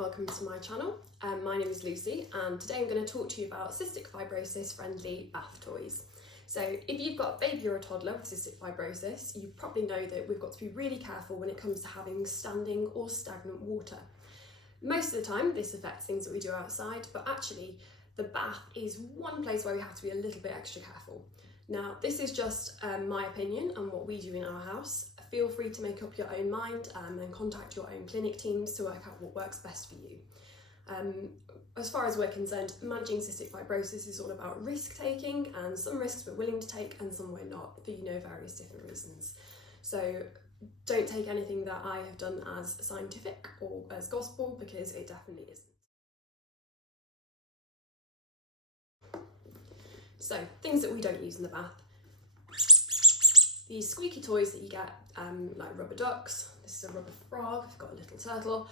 welcome to my channel. My name is Lucy and today I'm going to talk to you about cystic fibrosis-friendly bath toys. So if you've got a baby or a toddler with cystic fibrosis, you probably know that we've got to be really careful when it comes to having standing or stagnant water. Most of the time this affects things that we do outside, but actually the bath is one place where we have to be a little bit extra careful. Now this is just my opinion and what we do in our house. Feel free to make up your own mind and contact your own clinic teams to work out what works best for you. As far as we're concerned, managing cystic fibrosis is all about risk taking, and some risks we're willing to take and some we're not, for various different reasons. So don't take anything that I have done as scientific or as gospel, because it definitely isn't. So things that we don't use in the bath. These squeaky toys that you get, like rubber ducks. This is a rubber frog, I've got a little turtle.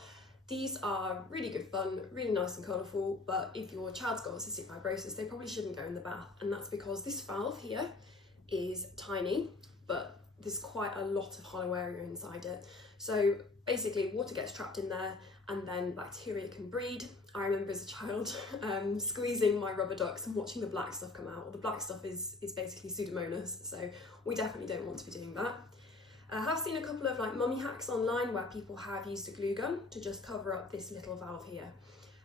These are really good fun, really nice and colourful, but if your child's got cystic fibrosis, they probably shouldn't go in the bath, and that's because this valve here is tiny, but there's quite a lot of hollow area inside it. So basically water gets trapped in there and then bacteria can breed. I remember as a child squeezing my rubber ducks and watching the black stuff come out. Well, the black stuff is basically Pseudomonas, so we definitely don't want to be doing that. I have seen a couple of mummy hacks online where people have used a glue gun to just cover up this little valve here.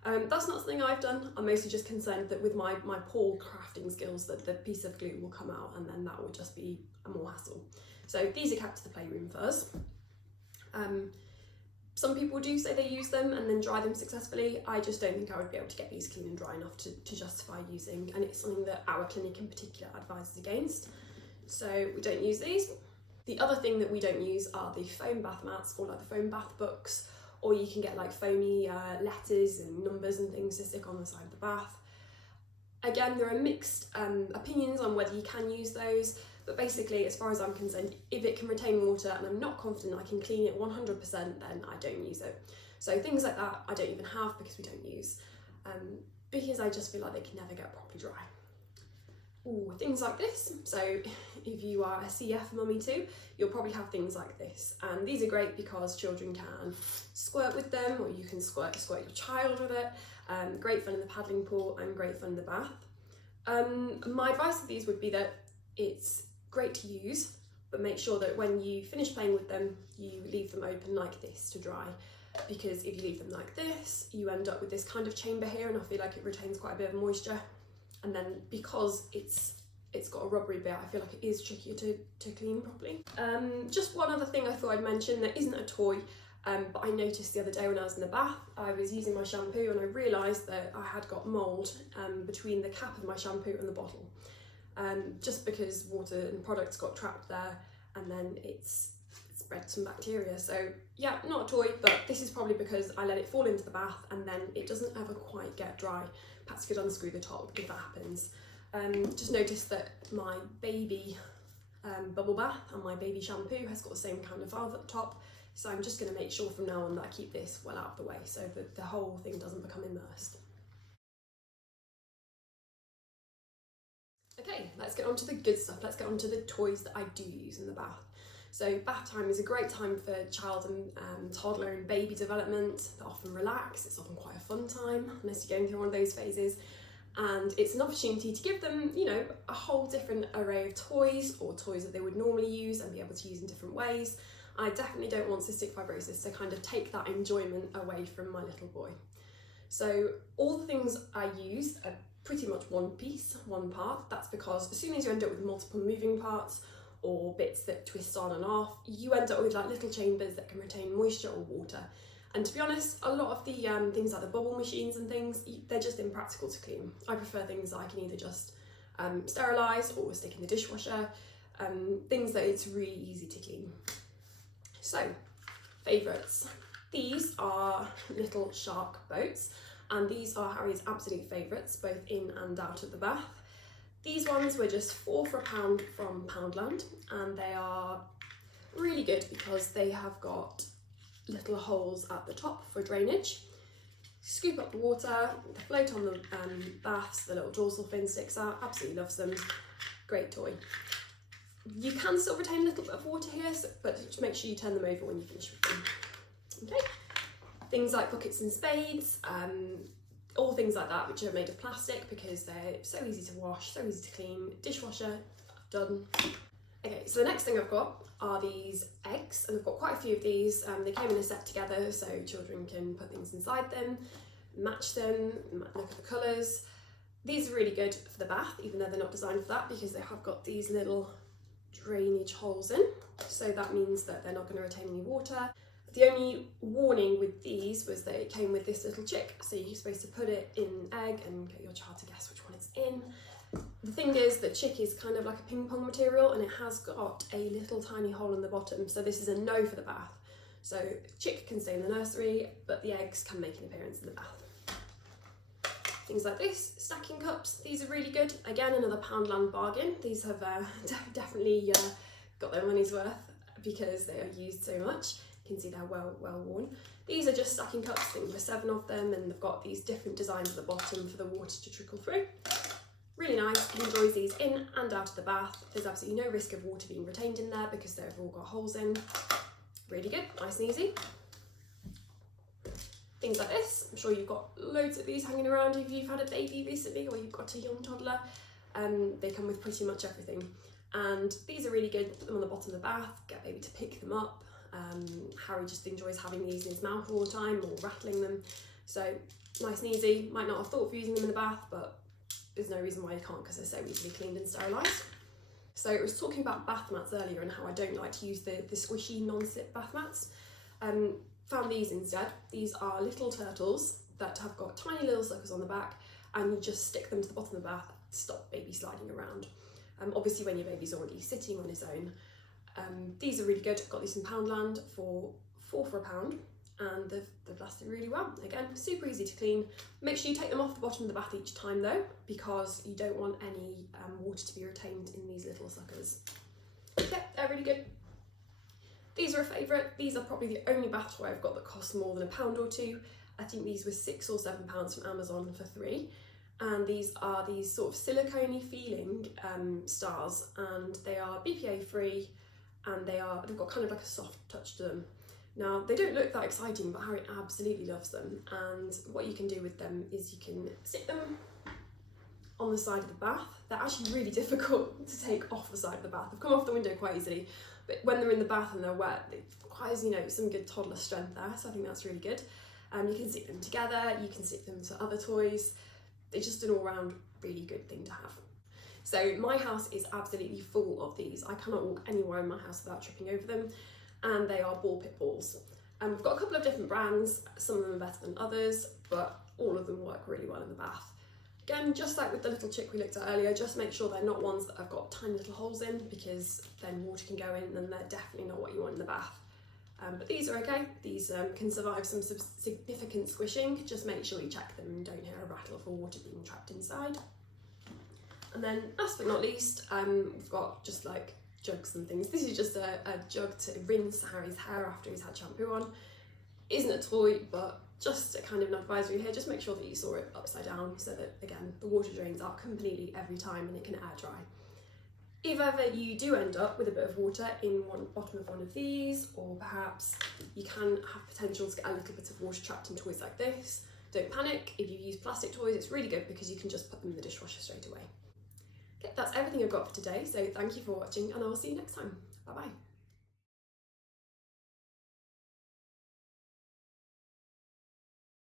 That's not something I've done. I'm mostly just concerned that with my poor crafting skills that the piece of glue will come out and then that will just be a more hassle. So these are kept to the playroom first. Some people do say they use them and then dry them successfully. I just don't think I would be able to get these clean and dry enough to justify using, and it's something that our clinic in particular advises against. So we don't use these. The other thing that we don't use are the foam bath mats or the foam bath books, or you can get foamy letters and numbers and things to stick on the side of the bath. Again, there are mixed opinions on whether you can use those, but basically, as far as I'm concerned, if it can retain water and I'm not confident I can clean it 100%, then I don't use it. So things like that I don't even have because we don't use, because I just feel like they can never get properly dry. Ooh, things like this. So if you are a CF mummy too, you'll probably have things like this. And these are great because children can squirt with them, or you can squirt your child with it. Great fun in the paddling pool and great fun in the bath. My advice to these would be that it's great to use, but make sure that when you finish playing with them, you leave them open like this to dry. Because if you leave them like this, you end up with this kind of chamber here, and I feel like it retains quite a bit of moisture. And then because it's got a rubbery bit, I feel like it is trickier to clean properly. Just one other thing I thought I'd mention that isn't a toy, but I noticed the other day when I was in the bath, I was using my shampoo and I realised that I had got mould between the cap of my shampoo and the bottle. Just because water and products got trapped there, and then it's spread some bacteria. So yeah, not a toy, but this is probably because I let it fall into the bath and then it doesn't ever quite get dry. Perhaps you could unscrew the top if that happens. Just noticed that my baby bubble bath and my baby shampoo has got the same kind of valve at the top, so I'm just going to make sure from now on that I keep this well out of the way so that the whole thing doesn't become immersed. Okay, let's get on to the good stuff. Let's get on to the toys that I do use in the bath. So bath time is a great time for child and toddler and baby development. They often relax, it's often quite a fun time, unless you're going through one of those phases. And it's an opportunity to give them, a whole different array of toys, or toys that they would normally use and be able to use in different ways. I definitely don't want cystic fibrosis to kind of take that enjoyment away from my little boy. So all the things I use are pretty much one piece, one part. That's because as soon as you end up with multiple moving parts, or bits that twist on and off, you end up with little chambers that can retain moisture or water. And to be honest, a lot of the things like the bubble machines and things, they're just impractical to clean. I prefer things that I can either just sterilise or stick in the dishwasher, things that it's really easy to clean. So, favourites. These are little shark boats, and these are Harry's absolute favourites, both in and out of the bath. These ones were just £4 for £1 from Poundland, and they are really good because they have got little holes at the top for drainage. Scoop up the water, they float on the baths, the little dorsal fin sticks out, absolutely loves them, great toy. You can still retain a little bit of water here, but just make sure you turn them over when you finish with them. Okay, Things like buckets and spades, all things like that which are made of plastic because they're so easy to wash, so easy to clean. Dishwasher, done. Okay, so the next thing I've got are these eggs, and I've got quite a few of these. They came in a set together so children can put things inside them, match them, look at the colours. These are really good for the bath, even though they're not designed for that, because they have got these little drainage holes in, so that means that they're not going to retain any water. The only warning with these was that it came with this little chick, so you're supposed to put it in an egg and get your child to guess which one it's in. The thing is that chick is kind of like a ping pong material, and it has got a little tiny hole in the bottom, so this is a no for the bath. So chick can stay in the nursery, but the eggs can make an appearance in the bath. Things like this, stacking cups, these are really good. Again, another Poundland bargain. These have definitely got their money's worth because they are used so much. You can see they're well worn. These are just stacking cups, I think there's 7 of them, and they've got these different designs at the bottom for the water to trickle through. Really nice, you can enjoy these in and out of the bath. There's absolutely no risk of water being retained in there because they've all got holes in. Really good, nice and easy. Things like this, I'm sure you've got loads of these hanging around if you've had a baby recently or you've got a young toddler. They come with pretty much everything. And these are really good, put them on the bottom of the bath, get baby to pick them up. Harry just enjoys having these in his mouth all the time or rattling them. So nice and easy, might not have thought of using them in the bath, but there's no reason why you can't because they're so easily cleaned and sterilised. So I was talking about bath mats earlier and how I don't like to use the squishy non-slip bath mats. Found these instead. These are little turtles that have got tiny little suckers on the back, and you just stick them to the bottom of the bath to stop baby sliding around. Obviously when your baby's already sitting on his own. These are really good. Got these in Poundland for £4 for £1, and they've lasted really well. Again, super easy to clean. Make sure you take them off the bottom of the bath each time though, because you don't want any water to be retained in these little suckers. Yeah, they're really good. These are a favourite. These are probably the only bath toy I've got that costs more than £1 or £2. I think these were £6 or £7 from Amazon for 3. And these are these sort of silicone-y feeling stars, and they are BPA free, and they've got kind of like a soft touch to them. Now, they don't look that exciting, but Harry absolutely loves them. And what you can do with them is you can stick them on the side of the bath. They're actually really difficult to take off the side of the bath. They've come off the window quite easily, but when they're in the bath and they're wet, it requires, you know, some good toddler strength there, so I think that's really good. You can stick them together, you can stick them to other toys. It's just an all-round really good thing to have. So my house is absolutely full of these. I cannot walk anywhere in my house without tripping over them, and they are ball pit balls. We've got a couple of different brands, some of them are better than others, but all of them work really well in the bath. Again, just like with the little chick we looked at earlier, just make sure they're not ones that have got tiny little holes in, because then water can go in and they're definitely not what you want in the bath. But these are okay. These can survive some significant squishing. Just make sure you check them and don't hear a rattle for water being trapped inside. And then last but not least, we've got just like jugs and things. This is just a jug to rinse Harry's hair after he's had shampoo on. Isn't a toy, but just a kind of an advisory here. Just make sure that you store it upside down so that, again, the water drains out completely every time and it can air dry. If ever you do end up with a bit of water in one bottom of one of these, or perhaps you can have potential to get a little bit of water trapped in toys like this, don't panic. If you use plastic toys, it's really good because you can just put them in the dishwasher straight away. Okay, that's everything I've got for today, so thank you for watching and I'll see you next time.